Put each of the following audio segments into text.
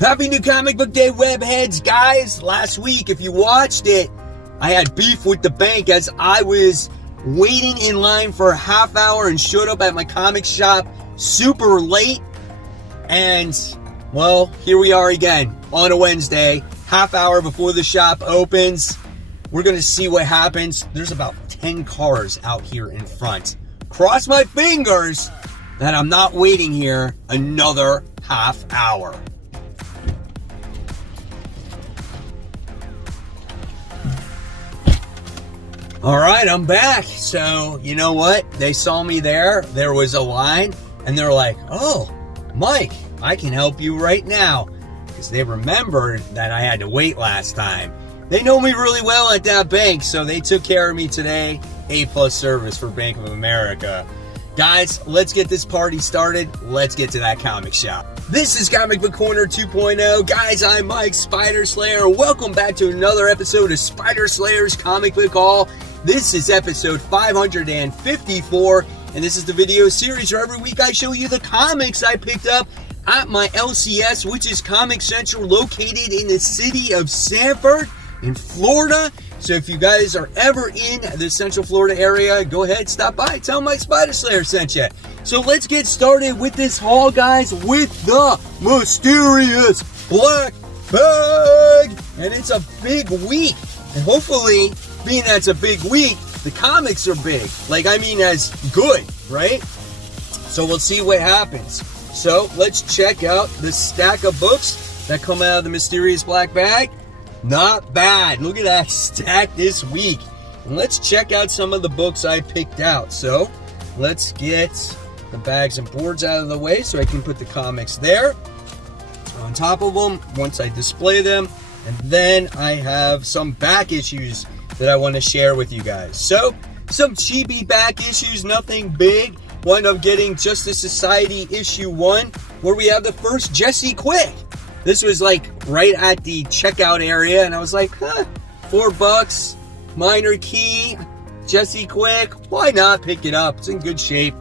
Happy New Comic Book Day, webheads, guys. Last week, if you watched it, I had beef with the bank as I was waiting in line for a half hour and showed up at my comic shop super late. And, well, here we are again on a Wednesday, half hour before the shop opens. We're going to see what happens. There's about 10 cars out here in front. Cross my fingers that I'm not waiting here another half hour. All right, I'm back. So, you know what? They saw me there. There was a line, and they're like, oh, Mike, I can help you right now. Because they remembered that I had to wait last time. They know me really well at that bank, so they took care of me today. A+ service for Bank of America. Guys, let's get this party started. Let's get to that comic shop. This is Comic Book Corner 2.0. Guys, I'm Mike, Spider Slayer. Welcome back to another episode of Spider Slayer's Comic Book Haul. This is episode 554, and this is the video series where every week I show you the comics I picked up at my LCS, which is Comic Central, located in the city of Sanford in Florida. So if you guys are ever in the Central Florida area, go ahead, stop by, tell Mike Spider Slayer sent you. So let's get started with this haul, guys, with the mysterious black bag. And it's a big week, and hopefully, being that it's a big week, the comics are big. Like, I mean as good, right? So we'll see what happens. So let's check out the stack of books that come out of the mysterious black bag. Not bad. Look at that stack this week. And let's check out some of the books I picked out. So let's get the bags and boards out of the way so I can put the comics there on top of them once I display them. And then I have some back issues that I want to share with you guys. So, some cheapy back issues, nothing big. Wound up getting Justice Society issue 1, where we have the first Jesse Quick. This was like right at the checkout area, and I was like, $4, minor key, Jesse Quick, why not pick it up? It's in good shape.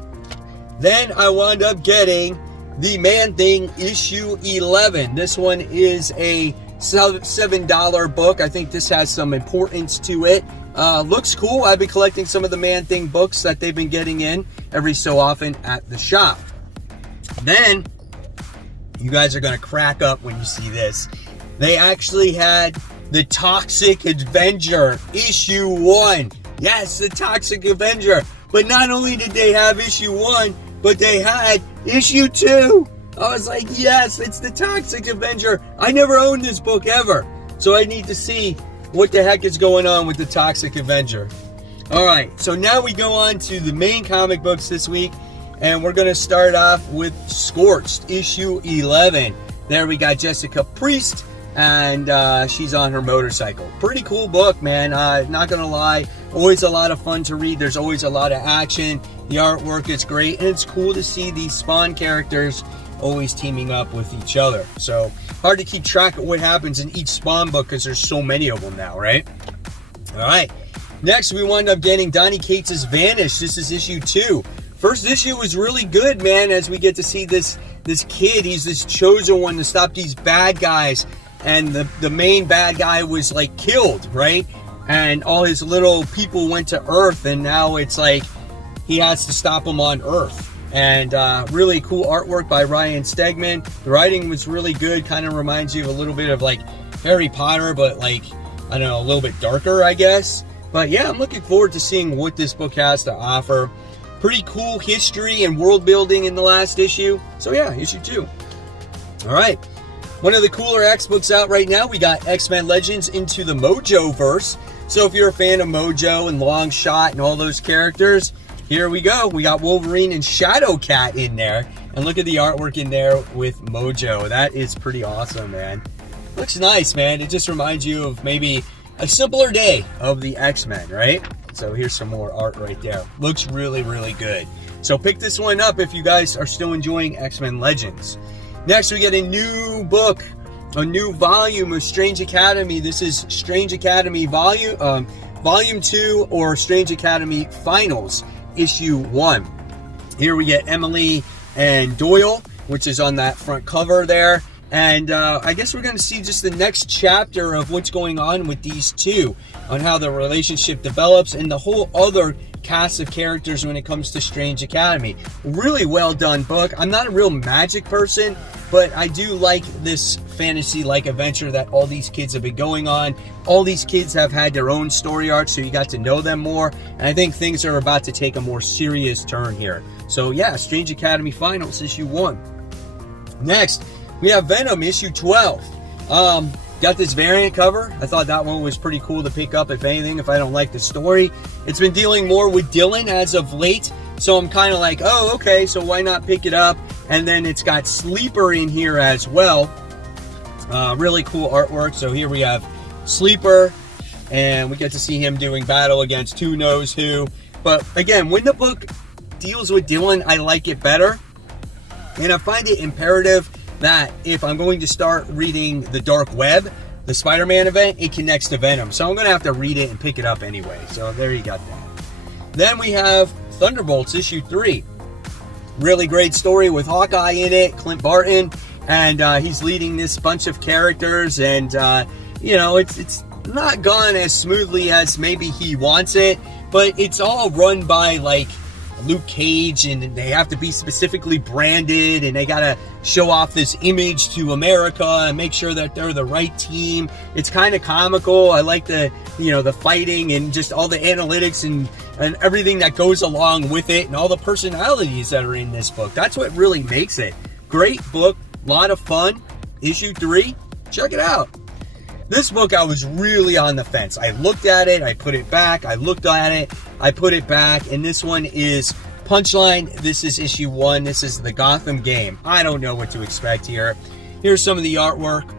Then I wound up getting the Man-Thing issue 11. This one is a $7 book. I think this has some importance to it. Looks cool. I've been collecting some of the Man-Thing books that they've been getting in every so often at the shop. Then, you guys are going to crack up when you see this. They actually had the Toxic Avenger issue 1. Yes, the Toxic Avenger. But not only did they have issue 1, but they had issue 2. I was like, yes, it's the Toxic Avenger. I never owned this book ever. So I need to see what the heck is going on with the Toxic Avenger. Alright, so now we go on to the main comic books this week. And we're going to start off with Scorched, issue 11. There we got Jessica Priest, and she's on her motorcycle. Pretty cool book, man. Not going to lie. Always a lot of fun to read. There's always a lot of action. The artwork is great. And it's cool to see these Spawn characters always teaming up with each other. So hard to keep track of what happens in each Spawn book because there's so many of them now, right? All right. Next, we wind up getting Donny Cates' Vanish. This is issue 2. First issue was really good, man, as we get to see this kid. He's this chosen one to stop these bad guys. And the main bad guy was, like, killed, right? And all his little people went to Earth, and now it's like he has to stop them on Earth. And really cool artwork by Ryan Stegman. The writing was really good. Kind of reminds you of a little bit of like Harry Potter, but like, I don't know, a little bit darker, I guess. But yeah, I'm looking forward to seeing what this book has to offer. Pretty cool history and world building in the last issue. So yeah, issue 2. All right. One of the cooler X books out right now, we got X-Men Legends into the Mojo-verse. So if you're a fan of Mojo and Longshot and all those characters, here we go. We got Wolverine and Shadowcat in there. And look at the artwork in there with Mojo. That is pretty awesome, man. Looks nice, man. It just reminds you of maybe a simpler day of the X-Men, right? So here's some more art right there. Looks really, really good. So pick this one up if you guys are still enjoying X-Men Legends. Next, we get a new book, a new volume of Strange Academy. This is Strange Academy Volume 2 or Strange Academy Finals. Issue 1. Here we get Emily and Doyle, which is on that front cover there. And I guess we're going to see just the next chapter of what's going on with these two, on how the relationship develops and the whole other cast of characters when it comes to Strange Academy. Really well done book. I'm not a real magic person, but I do like this fantasy-like adventure that all these kids have been going on. All these kids have had their own story arcs, so you got to know them more. And I think things are about to take a more serious turn here. So yeah, Strange Academy Finals, issue 1. Next, we have Venom, issue 12. Got this variant cover. I thought that one was pretty cool to pick up, if anything, if I don't like the story. It's been dealing more with Dylan as of late, so I'm kind of like, oh, okay, so why not pick it up? And then it's got Sleeper in here as well. Really cool artwork. So here we have Sleeper, and we get to see him doing battle against who knows who. But again, when the book deals with Dylan, I like it better. And I find it imperative that if I'm going to start reading The Dark Web, the Spider-Man event, it connects to Venom. So I'm going to have to read it and pick it up anyway. So there you got that. Then we have Thunderbolts, issue 3. Really great story with Hawkeye in it, Clint Barton. And he's leading this bunch of characters. And, you know, it's not gone as smoothly as maybe he wants it. But it's all run by, like, Luke Cage, and they have to be specifically branded, and they gotta show off this image to America and make sure that they're the right team. It's kind of comical. I like the, you know, the fighting and just all the analytics and everything that goes along with it, and all the personalities that are in this book. That's what really makes it. Great book, a lot of fun. Issue 3, check it out. This book, I was really on the fence. I looked at it, I put it back, I looked at it, I put it back, and this one is Punchline. This is issue 1. This is the Gotham game. I don't know what to expect here. Here's some of the artwork.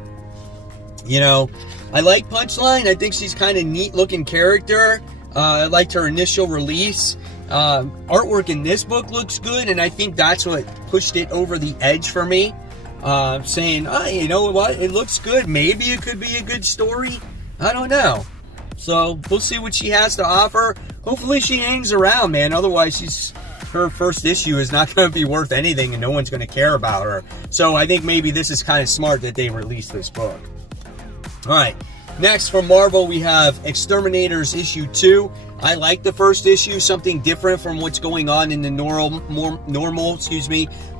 You know, I like Punchline. I think she's kind of neat looking character. I liked her initial release. Artwork in this book looks good, and I think that's what pushed it over the edge for me. Saying, oh, you know what, it looks good, maybe it could be a good story, I don't know. So we'll see what she has to offer. Hopefully she hangs around, man. Otherwise her first issue is not going to be worth anything, and no one's going to care about her. So I think maybe this is kind of smart that they released this book. All right, next from Marvel we have Exterminators issue 2. I like the first issue, something different from what's going on in the normal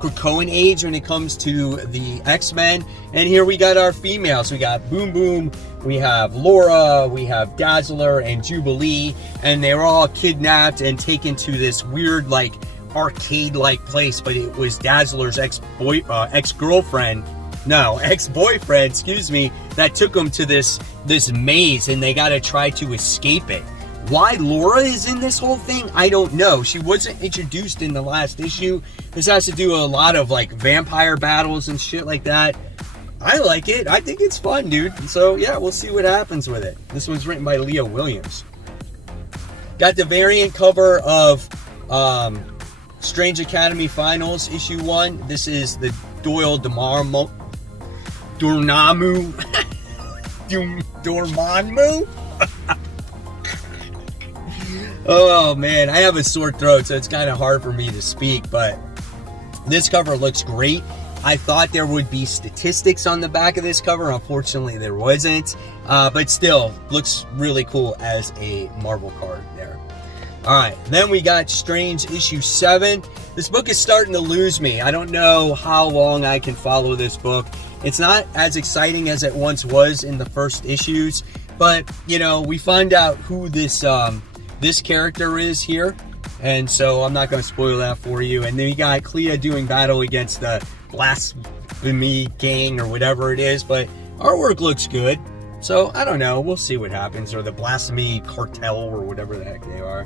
Krakoan age when it comes to the X-Men. And here we got our females. We got Boom Boom, we have Laura, we have Dazzler and Jubilee, and they were all kidnapped and taken to this weird, like, arcade-like place, but it was Dazzler's ex-boyfriend, excuse me, that took them to this maze, and they got to try to escape it. Why Laura is in this whole thing, I don't know. She wasn't introduced in the last issue. This has to do with a lot of, like, vampire battles and shit like that. I like it. I think it's fun, dude. So, yeah, we'll see what happens with it. This one's written by Leah Williams. Got the variant cover of Strange Academy Finals, issue 1. This is the Doyle Dormammu. Oh man, I have a sore throat, so it's kind of hard for me to speak, but this cover looks great. I thought there would be statistics on the back of this cover. Unfortunately, there wasn't, but still looks really cool as a Marvel card there. All right, then we got Strange issue 7. This book is starting to lose me. I don't know how long I can follow this book. It's not as exciting as it once was in the first issues, but you know, we find out who this character is here, and so I'm not going to spoil that for you. And then you got Clea doing battle against the Blasphemy Gang or whatever it is, but artwork looks good, so I don't know, we'll see what happens. Or the Blasphemy Cartel or whatever the heck they are.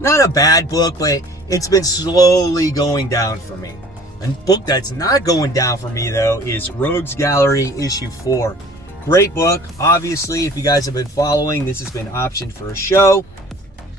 Not a bad book, but it's been slowly going down for me. A book that's not going down for me though is Rogues Gallery issue 4. Great book. Obviously, if you guys have been following, this has been optioned for a show.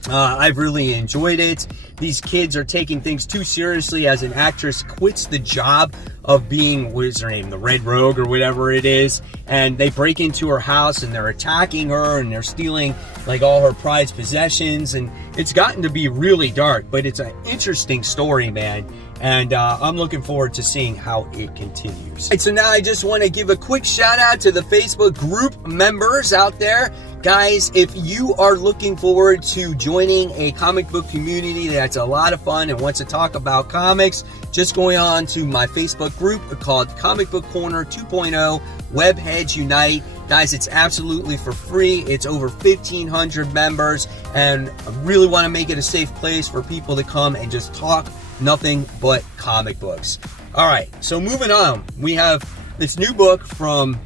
I've really enjoyed it. These kids are taking things too seriously as an actress quits the job of being, what is her name, the Red Rogue or whatever it is, and they break into her house and they're attacking her and they're stealing like all her prized possessions, and it's gotten to be really dark, but it's an interesting story, man. And I'm looking forward to seeing how it continues. So now I just want to give a quick shout out to the Facebook group members out there. Guys, if you are looking forward to joining a comic book community that's a lot of fun and wants to talk about comics, just going on to my Facebook group called Comic Book Corner 2.0 Webheads Unite. Guys, it's absolutely for free. It's over 1,500 members, and I really want to make it a safe place for people to come and just talk nothing but comic books. All right, so moving on, we have this new book from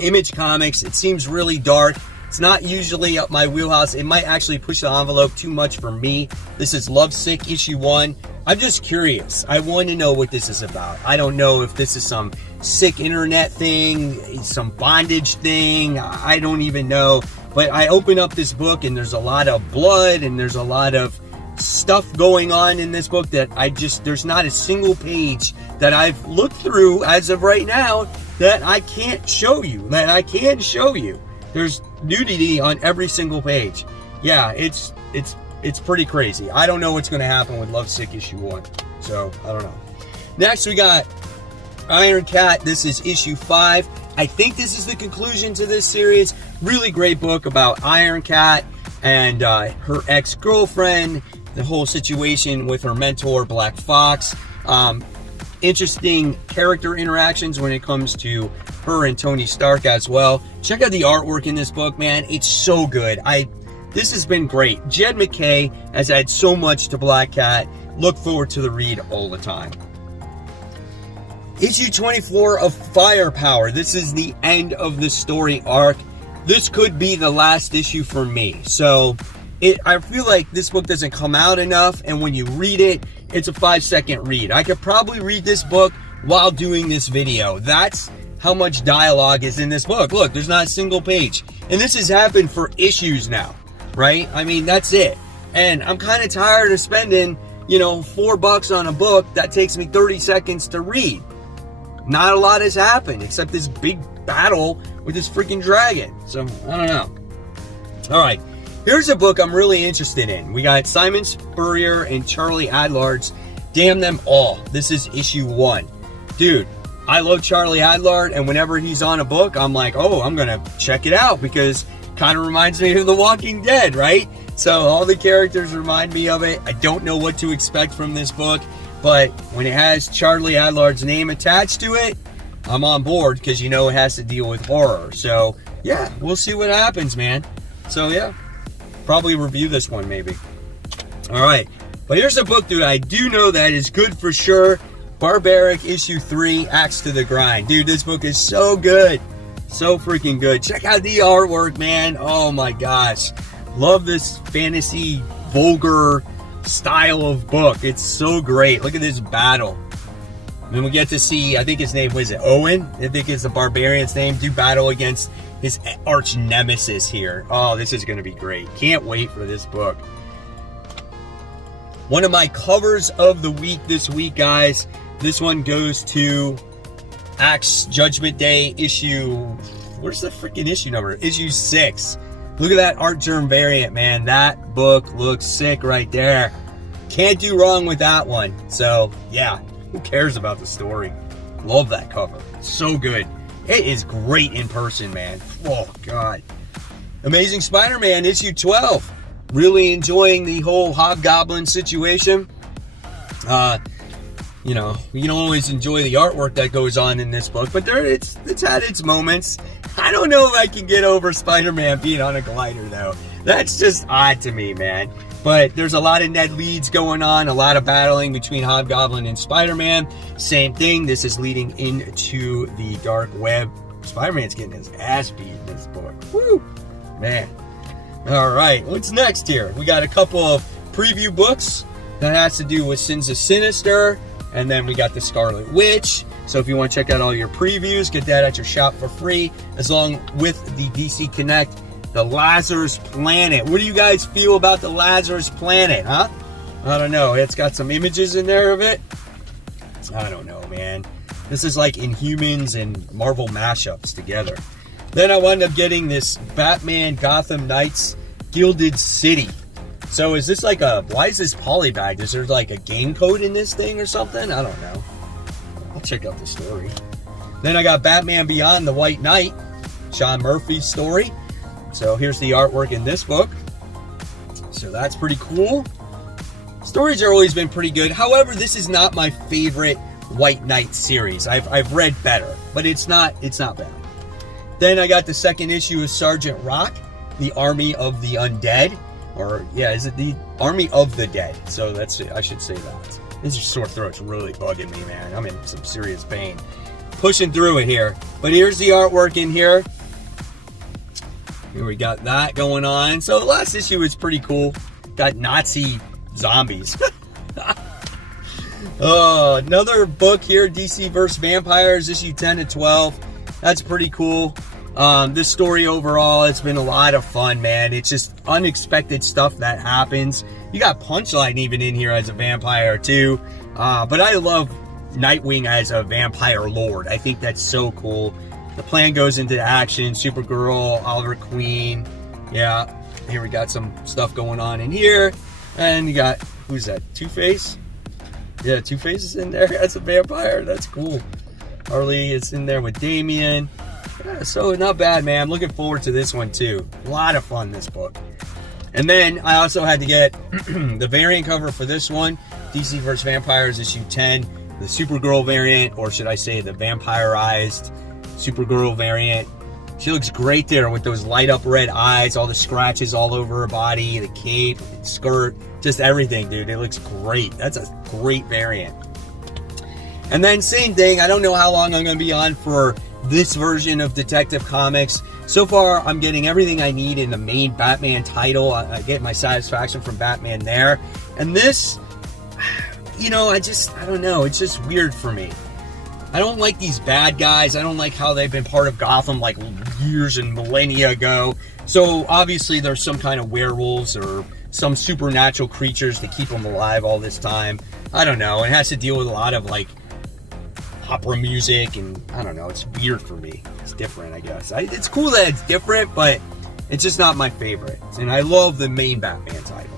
Image Comics. It seems really dark. It's not usually up my wheelhouse. It might actually push the envelope too much for me. This is Lovesick issue 1. I'm just curious. I want to know what this is about. I don't know if this is some sick internet thing, some bondage thing. I don't even know. But I open up this book and there's a lot of blood and there's a lot of stuff going on in this book that there's not a single page that I've looked through as of right now that I can't show you, that I can show you. There's nudity on every single page. Yeah, it's pretty crazy. I don't know what's going to happen with Lovesick issue 1. So, I don't know. Next, we got Iron Cat. This is issue 5. I think this is the conclusion to this series. Really great book about Iron Cat and her ex-girlfriend, the whole situation with her mentor, Black Fox. Interesting character interactions when it comes to her and Tony Stark as well. Check out the artwork in this book, man. It's so good. This has been great. Jed MacKay has added so much to Black Cat. Look forward to the read all the time. Issue 24 of Firepower. This is the end of the story arc. This could be the last issue for me. So I feel like this book doesn't come out enough, and when you read it, it's a 5-second read. I could probably read this book while doing this video. That's how much dialogue is in this book. Look, there's not a single page. And this has happened for issues now, right? I mean, that's it. And I'm kind of tired of spending, $4 on a book that takes me 30 seconds to read. Not a lot has happened except this big battle with this freaking dragon. So, I don't know. All right. Here's a book I'm really interested in. We got Simon Spurrier and Charlie Adlard's Damn Them All. This is issue 1. Dude, I love Charlie Adlard, and whenever he's on a book, I'm like, oh, I'm going to check it out because it kind of reminds me of The Walking Dead, right? So all the characters remind me of it. I don't know what to expect from this book, but when it has Charlie Adlard's name attached to it, I'm on board because it has to deal with horror. So, yeah, we'll see what happens, man. So, yeah. Probably review this one, maybe. All right. But here's a book, dude, I do know that is good for sure. Barbaric issue 3, Axe to the Grind. Dude, this book is so good. So freaking good. Check out the artwork, man. Oh, my gosh. Love this fantasy, vulgar style of book. It's so great. Look at this battle. And then we get to see, I think his name, was it Owen? I think it's the barbarian's name. Do battle against his arch nemesis here. Oh, this is going to be great. Can't wait for this book. One of my covers of the week this week, guys. This one goes to Axe Judgment Day issue. Where's the freaking issue number? Issue 6. Look at that art germ variant, man. That book looks sick right there. Can't do wrong with that one. So, yeah. Who cares about the story? Love that cover. So good. It is great in person, man. Oh, God. Amazing Spider-Man, issue 12. Really enjoying the whole Hobgoblin situation. You don't always enjoy the artwork that goes on in this book, but it's had its moments. I don't know if I can get over Spider-Man being on a glider, though. That's just odd to me, man. But there's a lot of Ned Leeds going on, a lot of battling between Hobgoblin and Spider-Man. Same thing, this is leading into the dark web. Spider-Man's getting his ass beat in this book. Woo! Man. All right, what's next here? We got a couple of preview books that has to do with Sins of Sinister. And then we got the Scarlet Witch. So if you want to check out all your previews, get that at your shop for free, as long with the DC Connect The Lazarus Planet. What do you guys feel about the Lazarus Planet, huh? I don't know. It's got some images in there of it. I don't know, man. This is like Inhumans and Marvel mashups together. Then I wound up getting this Batman Gotham Knights Gilded City. So is this like a, why is this polybagged? Is there like a game code in this thing or something? I don't know. I'll check out the story. Then I got Batman Beyond the White Knight, Sean Murphy's story. So here's the artwork in this book. So that's pretty cool. Stories are always been pretty good. However, this is not my favorite White Knight series. I've read better, but it's not bad. Then I got the second issue of Sergeant Rock, the Army of the Undead. Or, yeah, is it the Army of the Dead? So that's, I should say that. This sore throat's really bugging me, man. I'm in some serious pain. Pushing through it here. But here's the artwork in here. Here we got that going on. So the last issue is pretty cool. Got Nazi zombies. Another book here, DC vs. Vampires, issue 10 to 12. That's pretty cool. This story overall, it's been a lot of fun, man. It's just unexpected stuff that happens. You got Punchline even in here as a vampire too. But I love Nightwing as a vampire lord. I think that's so cool. The plan goes into action. Supergirl, Oliver Queen. Yeah, here we got some stuff going on in here. And you got, who's that? Two-Face? Yeah, Two-Face is in there as a vampire. That's cool. Harley is in there with Damian. Yeah, so not bad, man. I'm looking forward to this one too. A lot of fun, this book. And then I also had to get the variant cover for this one, DC vs. Vampires issue 10, the Supergirl variant, or should I say the vampirized Supergirl variant. She looks great there with those light up red eyes, all the scratches all over her body, the cape, the skirt, just everything, dude. It looks great. That's a great variant. And then same thing, I don't know how long I'm going to be on for this version of Detective Comics. So far, I'm getting everything I need in the main Batman title. I get my satisfaction from Batman there. And this, you know, I don't know. It's just weird for me. I don't like these bad guys. I don't like how they've been part of Gotham like years and millennia ago. So obviously there's some kind of werewolves or some supernatural creatures to keep them alive all this time. I don't know. It has to deal with a lot of like opera music, and I don't know, it's weird for me. It's different, I guess. It's cool that it's different, but it's just not my favorite. And I love the main Batman title.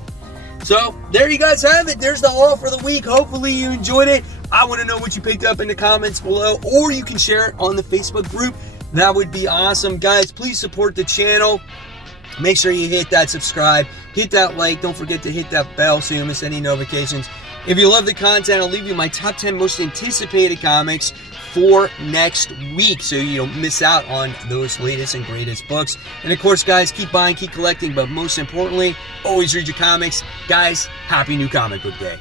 So there you guys have it. There's the haul for the week. Hopefully you enjoyed it. I want to know what you picked up in the comments below, or you can share it on the Facebook group. That would be awesome. Guys, please support the channel. Make sure you hit that subscribe, hit that like. Don't forget to hit that bell so you don't miss any notifications. If you love the content, I'll leave you my top 10 most anticipated comics for next week, so you don't miss out on those latest and greatest books. And of course, guys, keep buying, keep collecting, but most importantly, always read your comics. Guys, happy new comic book day.